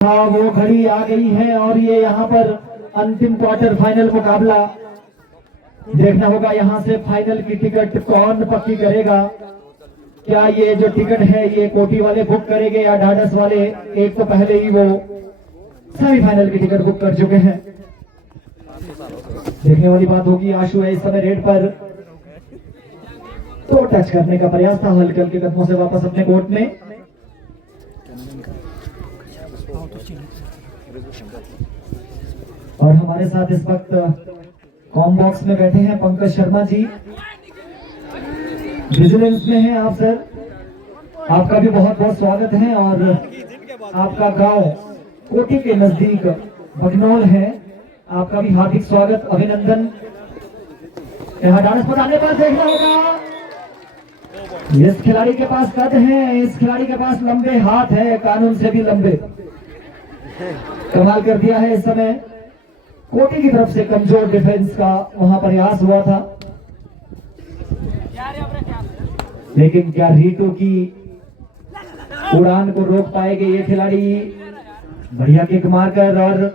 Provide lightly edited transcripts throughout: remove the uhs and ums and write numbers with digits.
हाँ, वो घड़ी आ गई है और ये यहाँ पर अंतिम क्वार्टर फाइनल मुकाबला देखना होगा। यहाँ से फाइनल की टिकट कौन पक्की करेगा? क्या ये जो टिकट है ये कोटी वाले बुक करेंगे या ढाढस वाले? एक तो पहले ही वो सेमीफाइनल की टिकट बुक कर चुके हैं। देखने वाली बात होगी। आशु है इस समय रेड पर, तो टच करने का प्रयास था, हल्के हल्के कदमों से वापस अपने कोर्ट में। और हमारे साथ इस वक्त कॉम बॉक्स में बैठे हैं पंकज शर्मा जी, विजिलेंस में हैं आप सर, आपका भी बहुत बहुत स्वागत है। और आपका गांव कोटी के नजदीक बगनौल है, आपका भी हार्दिक स्वागत, अभिनंदन। यहाँ डांस बताने पर देखना होगा, इस खिलाड़ी के पास कद है, इस खिलाड़ी के पास लंबे हाथ है, कानून से भी लंबे। कमाल कर दिया है। इस समय कोटी की तरफ से कमजोर डिफेंस का वहां प्रयास हुआ था, लेकिन क्या रीटू की उड़ान को रोक पाएंगे ये खिलाड़ी? बढ़िया किक मारकर और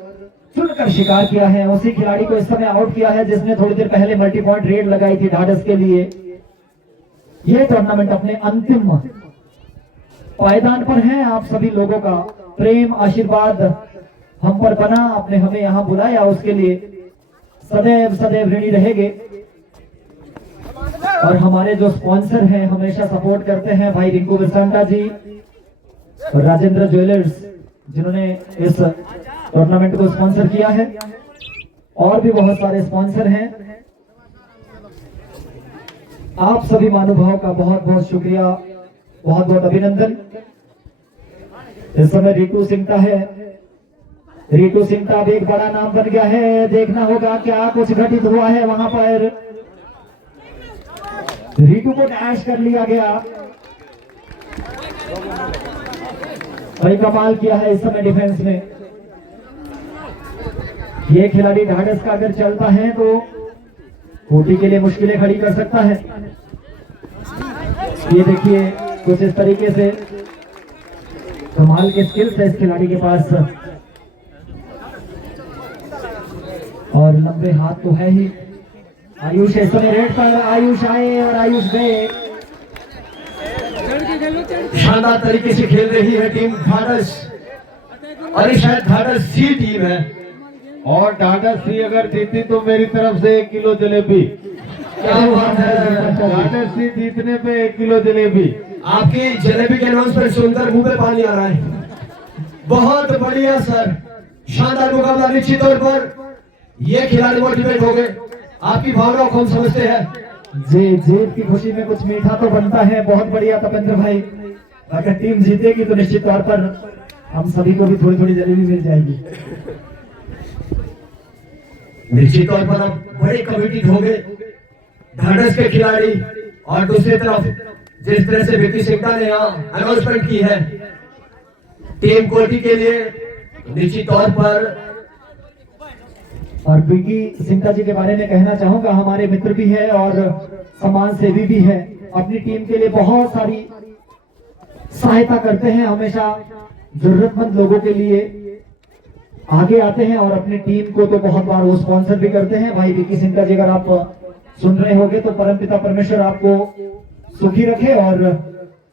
चुनकर शिकार किया है। उसी खिलाड़ी को इस समय आउट किया है जिसने थोड़ी देर पहले मल्टी पॉइंट रेड लगाई थी ढाढस के लिए। ये टूर्नामेंट अपने अंतिम पायदान पर है। आप सभी लोगों का प्रेम आशीर्वाद हम पर बना, आपने हमें यहाँ बुलाया, उसके लिए सदैव सदैव ऋणी रहेंगे। और हमारे जो स्पॉन्सर हैं, हमेशा सपोर्ट करते हैं, भाई रिंकू बिरसांडा जी और राजेंद्र ज्वेलर्स, जिन्होंने इस टूर्नामेंट को स्पॉन्सर किया है। और भी बहुत सारे स्पॉन्सर हैं। आप सभी महानुभाव का बहुत बहुत शुक्रिया, बहुत बहुत अभिनंदन। इस समय रीटू सिंगटा है, रीटू सिंगटा अब एक बड़ा नाम बन गया है। देखना होगा क्या कुछ घटित हुआ है वहां पर। रीटू को डैश कर लिया गया, भाई कमाल किया है इस समय डिफेंस में। ये खिलाड़ी ढाढस का अगर चलता है तो कोटी के लिए मुश्किलें खड़ी कर सकता है। ये देखिए कुछ इस तरीके से कमाल के स्किल्स है इस खिलाड़ी के पास, और लंबे हाथ तो है ही। आयुष इस समय रेड पर, आयुष आए और आयुष गए। शानदार तरीके से खेल रही है टीम ढाढस, और शायद ढाढस सी टीम है। और ढाढस सी अगर जीती तो मेरी तरफ से 1 किलो जलेबी। क्या बात है, ढाढस सी जीतने पे 1 किलो जलेबी। आपकी जलेबी के अनाउंसमेंट सुनकर मुंह पे पानी आ रहा है। बहुत बढ़िया सर, शानदार मुकाबला। निश्चित तौर पर ये खिलाड़ी मोटिवेट हो गए, आपकी भावनाओं को हम समझते हैं। जी, जीत की खुशी में कुछ मीठा तो बनता है। बहुत बढ़िया तपेंद्र भाई, अगर टीम जीतेगी तो निश्चित तौर पर हम सभी को भी थोड़ी थोड़ी जलेबी मिल जाएगी। निश्चित तौर पर अब बड़े कमिटेड हो गए ढाढस के खिलाड़ी। और दूसरी तरफ जिस तरह से विकी सिंगटा ने यहाँ अनाउंसमेंट की है टीम कोटी के लिए, निश्चित तौर पर। और विकी सिंगटा जी के बारे में कहना चाहूंगा, हमारे मित्र भी है और समाज सेवी भी है। अपनी टीम के लिए बहुत सारी सहायता करते हैं, हमेशा जरूरतमंद लोगों के लिए आगे आते हैं। और अपनी टीम को तो बहुत बार वो स्पॉन्सर भी करते हैं। भाई विकी सिंगटा जी, अगर आप सुन रहे होंगे तो परमपिता परमेश्वर आपको सुखी रखे और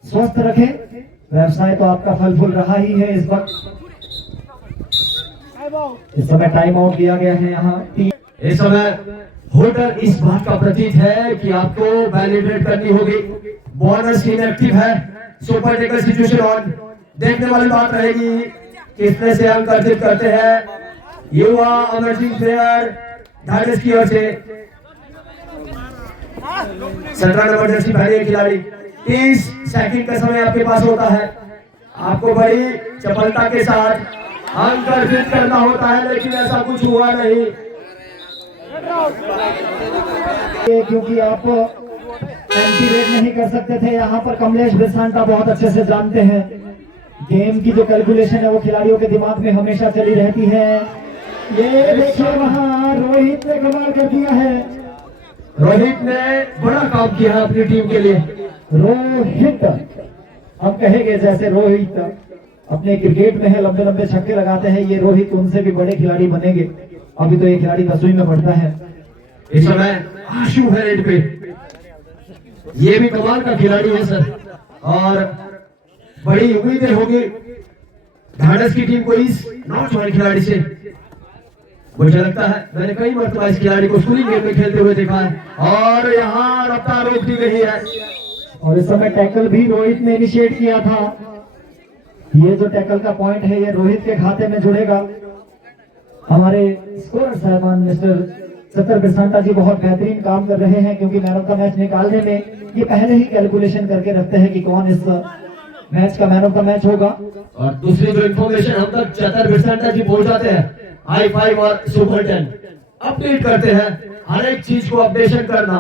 स्वस्थ रखे। व्यवसाय तो आपका फल फूल रहा ही है इस वक्त। इस समय टाइम आउट दिया गया है यहाँ। इस समय होल्डर इस बात का प्रतीक है कि आपको वैलिडेट करनी होगी। बोनस इनएक्टिव है, सुपर टेकर सिचुएशन ऑन। देखने वाली बात रहेगी किस तरह से अंक अर्जित करते हैं युवा अमर्जिंग प्लेयर ढाढस की ओर से। 17 नंबर जर्सी पहने खिलाड़ी। 30 सेकंड का समय आपके पास होता है, आपको बड़ी चपलता के साथ अंक अर्जित करना होता है, लेकिन ऐसा कुछ हुआ नहीं। क्योंकि आप एंटी रेड नहीं कर सकते थे, यहाँ पर कमलेश बिरसांटा बहुत अच्छे से जानते हैं। गेम की जो कैलकुलेशन है वो खिलाड़ियों के दिमाग में हमेशा चली रहती है। ये देखिए वहाँ रोहित ने कमाल कर दिया है। रोहित ने बड़ा काम किया है अपनी टीम के लिए। रोहित हम कहेंगे जैसे रोहित, अपने क्रिकेट में है, लंबे लंबे छक्के लगाते हैं ये रोहित, उनसे भी बड़े खिलाड़ी बनेंगे। अभी तो ये खिलाड़ी 10वीं में पढ़ता है। इस समय आशु है रेड पे, ये भी कमाल का खिलाड़ी है सर, और बड़ी उम्मीदें होगी ढाढस की टीम को इस नौजवान खिलाड़ी से। मुझे लगता है मैंने कई मरतबा इस खिलाड़ी को स्कूलिंग गेम में खेलते हुए देखा है, और यहाँ रफ्तार रोक दी गई है। और इस समय टैकल भी रोहित ने इनिशिएट किया था। ये जो टैकल का पॉइंट है ये रोहित के खाते में जुड़ेगा। हमारे स्कोरर साहबान मिस्टर सत्तर बिरसांटा जी बहुत बेहतरीन काम कर रहे हैं, क्योंकि मैन ऑफ द मैच निकालने में ये पहले ही कैलकुलेशन करके रखते हैं कि कौन इस मैच का मैन ऑफ द मैच होगा। और दूसरी जो इन्फॉर्मेशन हम तक चतर बिरसांटा जी पहुंच जाते हैं, i5 और सुपर 10 अपडेट करते हैं, हर एक चीज को अपडेशन करना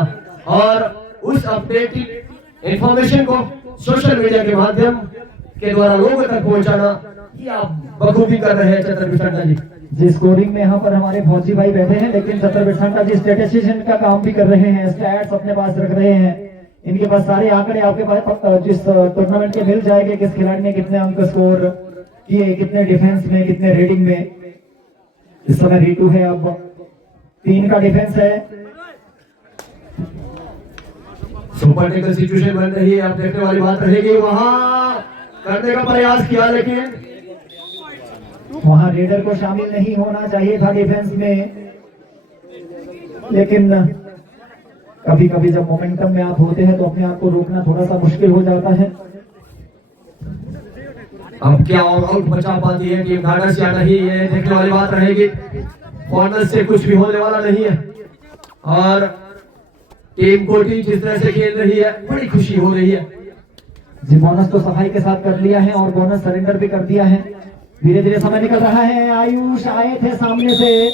और उस अपडेटेड इन्फॉर्मेशन को सोशल मीडिया के माध्यम के द्वारा लोगों तक पहुंचाना, ये आप बखूबी कर रहे हैं चतर बिरसांटा जी। जी स्कोरिंग में यहाँ पर हमारे फौजी भाई बैठे हैं, लेकिन सत्तर बिरसांटा जी स्टैटिस्टिशियन का काम भी कर रहे हैं, स्टैट्स अपने पास रख रहे हैं। इनके पास सारे आंकड़े आपके पास जिस टूर्नामेंट के मिल जाएंगे, किस खिलाड़ी ने कितने अंक स्कोर किए, कितने डिफेंस में, कितने रेडिंग में। इस समय रीटू है, अब 3 का डिफेंस है। सुपर टेकल सिचुएशन बन रही है, अब देखने वाली बात रहेगी। वहां करने का प्रयास किया, लेकिन वहां रेडर को शामिल नहीं होना चाहिए था डिफेंस में, लेकिन कभी कभी जब मोमेंटम में आप होते हैं तो अपने आप को रोकना थोड़ा सा मुश्किल हो जाता है। अब क्या ऑल आउट बचा पाती है टीम ढाढस या नहीं, ये देखने वाली बात रहेगी। कॉर्नर से कुछ भी होने वाला नहीं है, और टीम कोटी जिस तरह से खेल रही है बड़ी खुशी हो रही है। जी बोनस तो सफाई के साथ कर लिया है और बोनस सरेंडर भी कर दिया है। धीरे धीरे समय निकल रहा है। आयुष आए थे सामने से,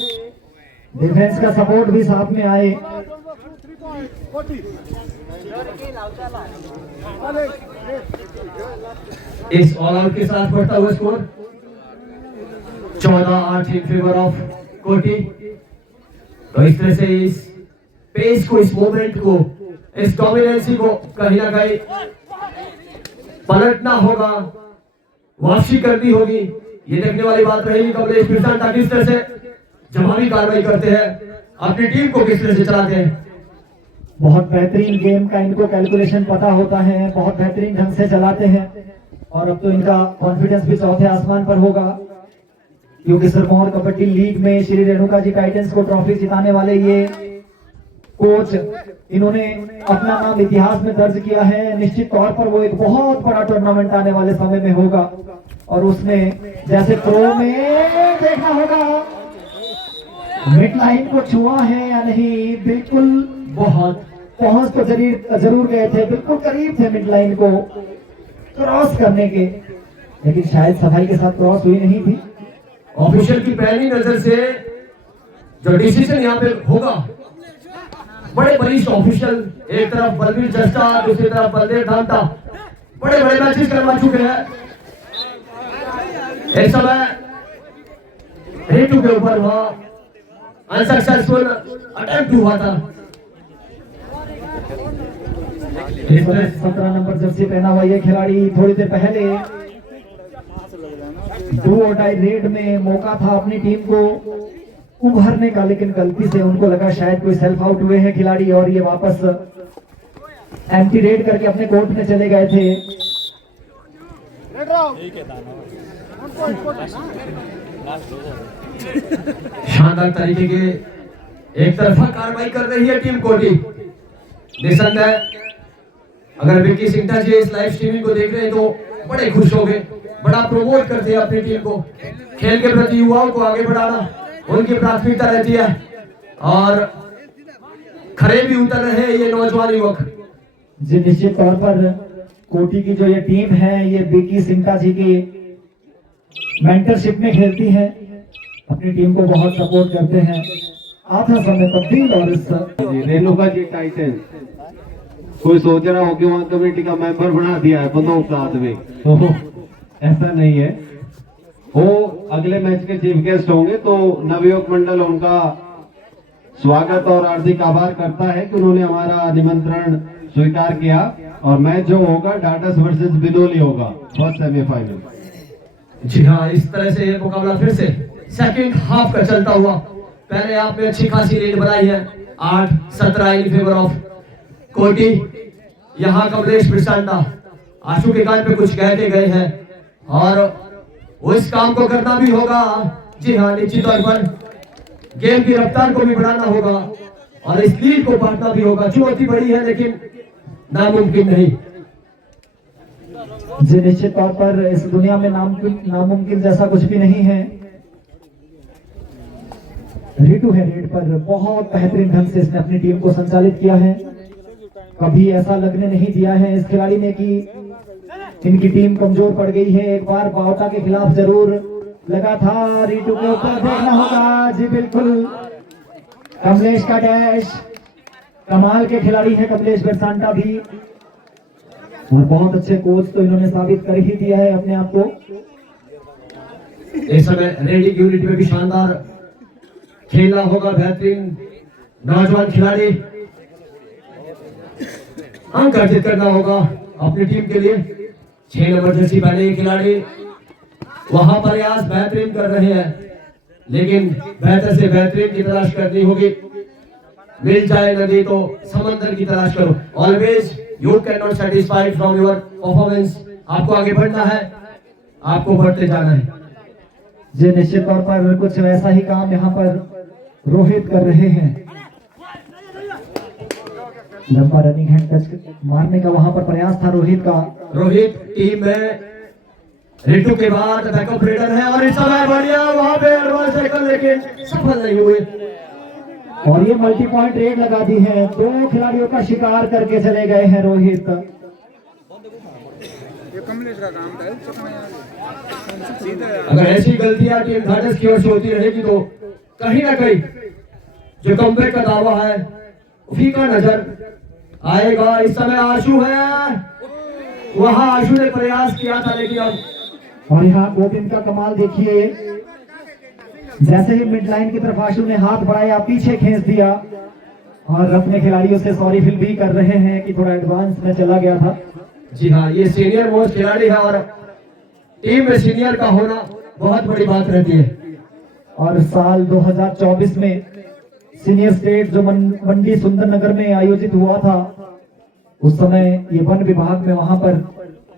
डिफेंस का सपोर्ट भी साथ में आए। इस ऑल आउट के साथ बढ़ता हुआ स्कोर 14-8 इन फेवर ऑफ कोटी। तो इस तरह से इस पेस को, इस मोमेंट को, इस डोमिनेंसी को कहीं ना कहीं पलटना होगा, वापसी करनी होगी। ये देखने वाली बात रहेगी कमलेश बिरसांटा किस तरह से जवाबी कार्रवाई करते हैं, अपनी टीम को किस तरह से चलाते हैं। बहुत बेहतरीन गेम का इनको कैलकुलेशन पता होता है, बहुत बेहतरीन ढंग से चलाते हैं, और अब तो इनका कॉन्फिडेंस भी चौथे आसमान पर होगा, क्योंकि सिरमौर कबड्डी लीग में श्री रेणुका जी टाइटंस को ट्रॉफी जिताने वाले ये कोच, इन्होंने अपना नाम इतिहास में दर्ज किया है। निश्चित तौर पर वो एक बहुत बड़ा टूर्नामेंट आने वाले समय में होगा, और उसमें जैसे प्रो में देखना होगा मिड लाइन को छुआ है या नहीं। बिल्कुल बहुत पहुंच तो जरूर गए थे, बिल्कुल करीब थे मिड लाइन को क्रॉस करने के, लेकिन शायद सफाई के साथ क्रॉस हुई नहीं थी। ऑफिशियल की पहली नजर से जो डिसीजन यहाँ पे होगा, बड़े बरिष्ठ ऑफिशियल, एक तरफ बलवीर जस्टा, दूसरी तरफ बलदेव धामटा, बड़े बड़े मैचेस करवा चुके हैं। इस समय रेटू के ऊपर वहां अनसक्सेसफुल अटेम्प्ट हुआ था। 17 नंबर जर्सी पहना हुआ ये खिलाड़ी थोड़ी देर पहले डू और डाई रेड में मौका था अपनी टीम को उभरने का, लेकिन गलती से उनको लगा शायद कोई सेल्फ आउट हुए हैं खिलाड़ी, और ये वापस एंटी रेड करके अपने कोर्ट में चले गए थे। शानदार तरीके के एक तरफा कार्रवाई कर रही है टीम कोटी। निसंदेह अगर विक्की सिंघा जी इस लाइव स्ट्रीमिंग को देख रहे हैं तो बड़े खुश हो गए, बड़ा प्रमोट करते हैं अपनी टीम को। खेल के प्रति युवाओं को आगे बढ़ाना उनकी प्राथमिकता रहती है, और खरे भी उतर रहे हैं ये नौजवान युवक। जी निश्चित तौर पर कोटी की जो ये टीम है ये विक्की सिंघा जी की मेंटरशिप में खेलती है, अपनी टीम को बहुत सपोर्ट करते हैं। आधा समय तब्दील, और इस रेणुका जी टाइटन कोई सोच रहा हो कि वहाँ कमेटी का मेंबर बना दिया है बंदों के साथ में, तो ऐसा नहीं है। वो अगले मैच के चीफ गेस्ट होंगे, तो नवयुवक मंडल उनका स्वागत और हार्दिक आभार करता है कि उन्होंने हमारा निमंत्रण स्वीकार किया। और मैच जो होगा ढाढस वर्सेस बिनोली होगा, फर्स्ट सेमीफाइनल। जी हाँ, इस तरह से ये मुकाबला फिर से सेकंड हाफ का चलता हुआ। पहले आपने अच्छी खासी लीड बनाई है 8-17 इन फेवर ऑफ कोटी। यहाँ कमलेश बिरसांडा आशु के कान पे कुछ कह के गए हैं और उस काम को करना भी होगा। जी हाँ, निश्चित तौर पर गेम की रफ्तार को भी बढ़ाना होगा और इस लीड को बांटना भी होगा। चुनौती बड़ी है लेकिन नामुमकिन नहीं। जी निश्चित तौर पर इस दुनिया में नामुमकिन जैसा कुछ भी नहीं है। रितु है रेड पर, बहुत बेहतरीन ढंग से इसने अपनी टीम को संचालित किया है। कभी ऐसा लगने नहीं दिया है इस खिलाड़ी ने कि इनकी टीम कमजोर पड़ गई है। एक बार बावटा के खिलाफ जरूर लगा था। रितु के ऊपर देखना होगा। जी बिल्कुल, कमलेश का डैश, कमाल के खिलाड़ी है कमलेश बिरसांडा भी, और बहुत अच्छे कोच तो इन्होंने साबित कर ही दिया है अपने आप को। इस समय रेडिंग यूनिट में भी शानदार खेलना होगा। बेहतरीन नौजवान खिलाड़ी, अंक अर्जित करना होगा अपनी टीम के लिए। 6 नंबर जर्सी पहले ये खिलाड़ी वहां प्रयास बेहतरीन कर रहे हैं लेकिन बेहतर से बेहतरीन की तलाश करनी होगी। मिल जाए नदी तो समंदर की तलाश करो। Always you can not satisfied from your performance. आपको आगे बढ़ना है, आपको बढ़ते जाना है। जी निश्चित तौर पर कुछ वैसा ही काम यहाँ पर रोहित कर रहे हैं। लंबा रनिंग हैंड टच मारने का वहां पर प्रयास था रोहित का। रोहित टीम में रितु के बाद बैकअप रेडर है और इस समय बढ़िया वहां पे एडवांस टैकल लेकिन सफल नहीं हुए और ये मल्टी पॉइंट रेड लगा दी है। 2 खिलाड़ियों का शिकार करके चले गए हैं रोहित। अगर ऐसी गलतियां टीम धाडस की ओर से होती रहेगी तो कहीं ना कहीं जो कमबैक का दावा है फीका नजर आएगा। इस समय आशु है, वहां आशु ने प्रयास किया था लेकिन अब, और यहाँ गोविंद का कमाल देखिए, जैसे ही मिड लाइन की तरफ आशु ने हाथ बढ़ाया पीछे खींच दिया और अपने खिलाड़ियों से सॉरी फील भी कर रहे हैं कि थोड़ा एडवांस में चला गया था। जी हाँ, ये सीनियर मोस्ट खिलाड़ी है और टीम में सीनियर का होना बहुत बड़ी बात रहती है। और साल 2024 में सीनियर स्टेट जो मंडी सुंदरनगर में आयोजित हुआ था, उस समय ये वन विभाग में वहां पर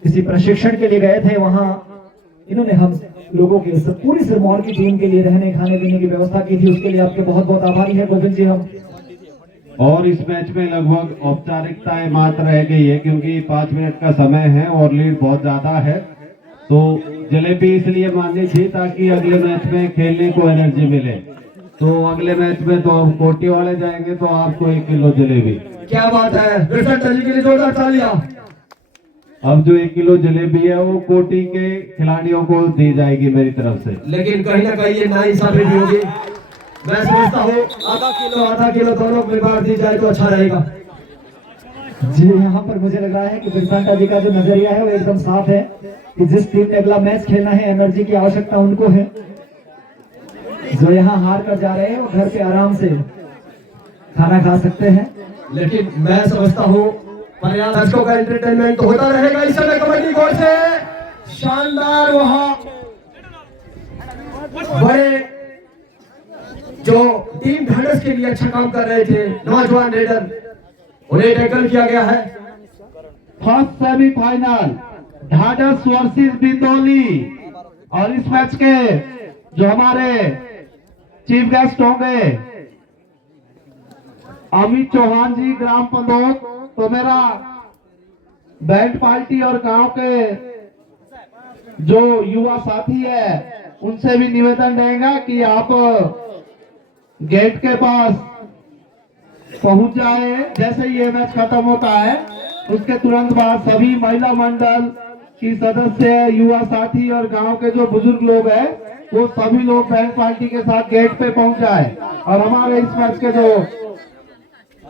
किसी प्रशिक्षण के लिए गए थे। वहां इन्होंने हम लोगों के पूरी सिरमौर की टीम के लिए रहने खाने पीने की व्यवस्था की थी। उसके लिए आपके बहुत बहुत आभारी है गोविंद जी हम। और इस मैच में लगभग औपचारिकताएं मात्र रह गई है क्योंकि 5 मिनट का समय है और लीड बहुत ज्यादा है। तो जलेबी इसलिए मांगी थी ताकि अगले मैच में खेलने को एनर्जी मिले। तो अगले मैच में तो हम कोटी वाले जाएंगे तो आपको 1 किलो जलेबी। क्या बात है, बिरसांडा जी के लिए जोरदार तालियां। अब जो 1 किलो जलेबी है वो कोटी के खिलाड़ियों को दी जाएगी मेरी तरफ से। लेकिन कहीं ना कहीं ये नाइंसाफी भी होगी। मैं समझता हूँ आधा किलो दोनों में बांट दी जाए तो अच्छा रहेगा। जी यहाँ पर मुझे लग रहा है कि बिरसांडा जी का जो नजरिया है वो एकदम साफ है कि जिस टीम ने अगला मैच खेलना है एनर्जी की आवश्यकता उनको है। जो यहाँ हार कर जा रहे हैं वो घर पे आराम से खाना खा सकते हैं। लेकिन मैं समझता हूँ पर्याप्त दर्शकों का एंटरटेनमेंट तो होता रहेगा। इस समय कबड्डी कोर्ट से शानदार वहां बड़े जो टीम ढांढस के लिए अच्छा काम कर रहे थे नौजवान रेडर, उन्हें टैकल किया गया है। First semifinal Dhadhas versus Bindauli. और इस मैच के जो हमारे चीफ गेस्ट होंगे अमित चौहान जी ग्राम पंदोक। तो मेरा बैंड पार्टी और गांव के जो युवा साथी है उनसे भी निवेदन रहेगा कि आप गेट के पास पहुंच जाए। जैसे ही ये मैच खत्म होता है उसके तुरंत बाद सभी महिला मंडल की सदस्य, युवा साथी और गांव के जो बुजुर्ग लोग हैं वो सभी लोग बैंड पार्टी के साथ गेट पे पहुंच जाए। और हमारे इस मैच के जो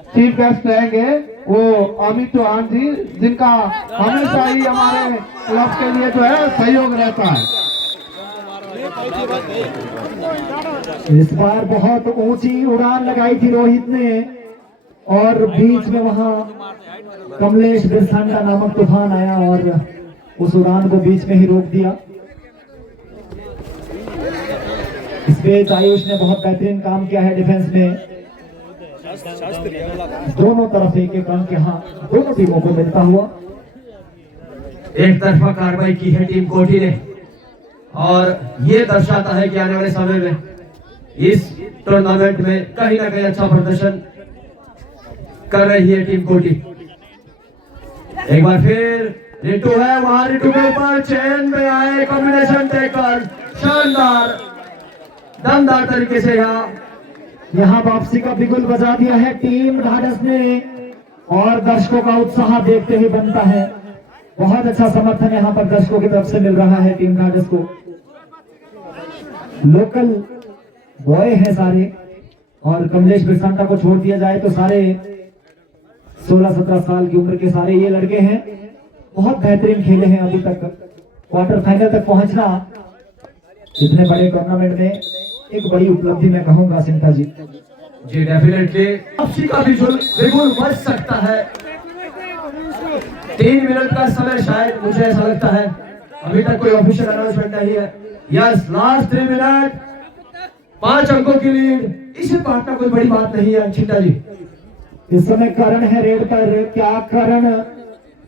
चीफ गेस्ट रहेंगे वो अमित चौहान जी, जिनका हमेशा ही हमारे क्लब के लिए जो है सहयोग रहता है। इस बार बहुत ऊंची उड़ान लगाई थी रोहित ने और बीच में वहां कमलेश बिरसांडा नामक तूफान आया और उस उड़ान को बीच में ही रोक दिया। इस बीच आयुष ने बहुत बेहतरीन काम किया है डिफेंस में। दोनों तरफ एक एक अंक यहाँ दोनों टीमों को मिलता हुआ। एक तरफा कार्रवाई की है टीम कोटी ने और ये दर्शाता है कि आने वाले समय में इस टूर्नामेंट में कहीं ना कहीं अच्छा प्रदर्शन कर रही है टीम कोटी। एक बार फिर रिटू है वहां, रिटू के ऊपर चेन में आए कॉम्बिनेशन टेकर, शानदार दमदार तरीके से यहाँ वापसी का बिगुल बजा दिया है टीम ढाढस ने और दर्शकों का उत्साह देखते ही बनता है। बहुत अच्छा समर्थन यहाँ पर दर्शकों की तरफ से मिल रहा है टीम ढाढस को। लोकल बॉय है सारे और कमलेश बिरसांटा को छोड़ दिया जाए तो सारे 16-17 साल की उम्र के सारे ये लड़के हैं। बहुत बेहतरीन खेले हैं अभी तक। क्वार्टर फाइनल तक पहुंचना इतने बड़े टूर्नामेंट में एक बड़ी उपलब्धि मैं कहूंगा सिंटा जी। जी डेफिनेटली वापसी का भी बिल्कुल बच सकता है। 3 मिनट का समय शायद, मुझे ऐसा लगता है। अभी तक कोई ऑफिशियल अनाउंसमेंट नहीं है। यस, लास्ट 3 मिनट, 5 अंकों की लीड, इसे बांटना कोई बड़ी बात नहीं है चिंता जी। इस समय करण है रेड पर। क्या करण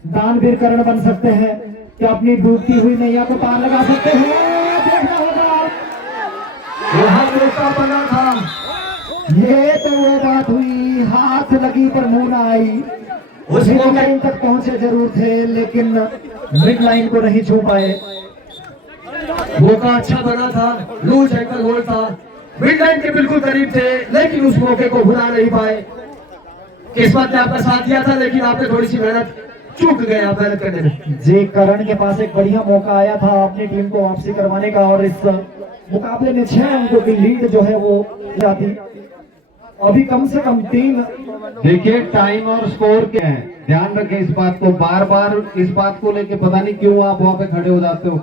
दानवीर करण बन सकते हैं? क्या अपनी डूबती हुई नैया को पार लगा सकते हैं? देखना होगा। यहाँ मौका बना था। ये तो वो बात हुई, हाथ लगी पर मुंह ना आई। उस मिड मौके लाइन तक पहुंचे जरूर थे लेकिन मिड लाइन को नहीं छू पाए। मौका अच्छा बना था, लूज एंकल होल्ड था, मिड लाइन के बिल्कुल करीब थे लेकिन उस मौके को भुला नहीं पाए। किस्मत ने आपका साथ दिया था लेकिन आपने थोड़ी सी मेहनत चूक गए आप मेहनत करने में। जी करण के पास एक बढ़िया मौका आया था अपनी टीम को वापसी करवाने का और इस मुकाबले में 6 अंकों की लीड जो है वो जाती। अभी कम से कम 3। देखिए टाइम और स्कोर क्या है, ध्यान रखें इस बात को। बार बार इस बात को लेके पता नहीं क्यों आप वहां पे खड़े हो जाते हो।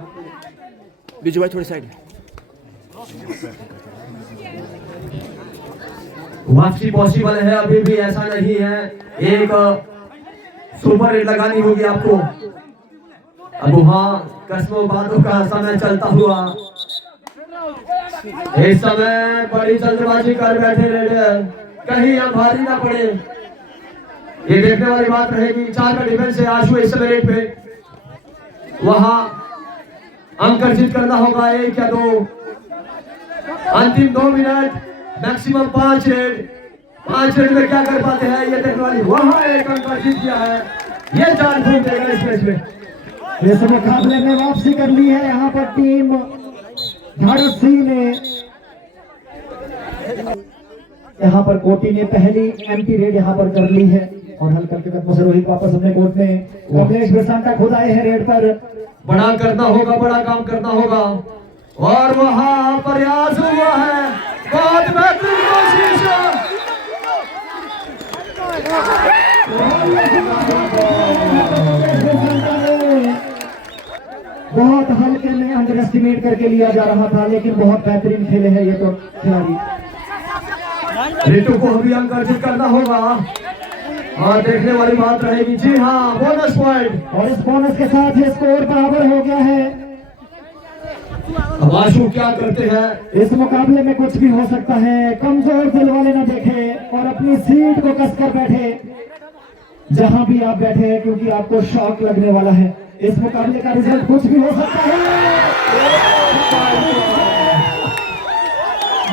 बीजू भाई थोड़ी साइड। वापसी पॉसिबल है, अभी भी ऐसा नहीं है। एक सुपर हिट लगानी होगी आपको। अब वहाँ कसमों बातों का समय चलता हुआ इस समय बड़ी जल्दबाजी कर बैठे रेडर, कहीं हम भारी ना पड़े। ये देखने वाली बात रहेगी। 4 का डिफेंस है आशु इस समय रेड पे। वहां अंक अर्जित करना होगा 1 या 2। अंतिम 2 मिनट, मैक्सिमम 5 रेड। 5 रेड में क्या कर पाते हैं ये देखने वाली। वहां एक अंक अर्जित किया है, ये 4 पॉइंट देगा इस मैच में। इस मुकाबले में वापसी कर ली है यहाँ पर टीम ढाढस सी ने। यहाँ पर कोटी ने पहली एम्प्टी रेड यहाँ पर कर ली है और हल्के हल्के कदमों से रोहित वापस अपने कोर्ट में। कमलेश बिरसांटा खुद आए हैं रेड पर। बड़ा करना होगा, बड़ा काम करना होगा और वहां प्रयास हुआ है। बहुत बेहतरीन कोशिश। बहुत हल्के में अंडर एस्टिमेट करके लिया जा रहा था लेकिन बहुत बेहतरीन खेले हैं ये तो खिलाड़ी। रितु को भी अंक अर्जित करना होगा और देखने वाली बात रहेगी। जी हाँ, बोनस पॉइंट और इस बोनस के साथ ये स्कोर बराबर हो गया है। अब आशु क्या करते हैं? इस मुकाबले में कुछ भी हो सकता है। कमजोर दिल वाले न देखे और अपनी सीट को कसकर बैठे जहां भी आप बैठे हैं क्योंकि आपको शॉक लगने वाला है। इस मुकाबले का रिजल्ट कुछ भी हो सकता है।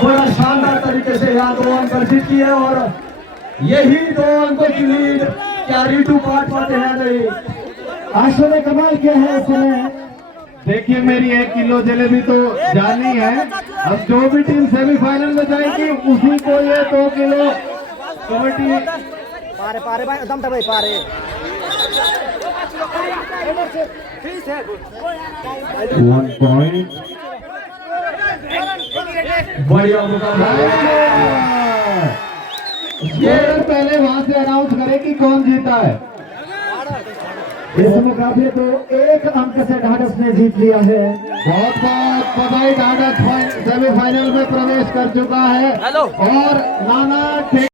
बड़ा शानदार तरीके से यहाँ 2 अंक अर्जित किए और यही 2 अंकों की लीड क्या रितु पाट पाते हैं नहीं। आशु ने कमाल किया है इस समय। देखिए मेरी 1 किलो जलेबी तो जानी है। अब जो भी टीम सेमीफाइनल में जाएगी उसी को ये 2 किलो कबड्डी पारे पारे भाई दम भाई पारे। 1 पॉइंट। बढ़िया मुकाबला। ये पहले वहां से अनाउंस करे कि कौन जीता है। इस मुकाबले को 1 अंक से ढाढस ने जीत लिया है। बहुत बहुत बधाई। ढाढस सेमीफाइनल में प्रवेश कर चुका है और नाना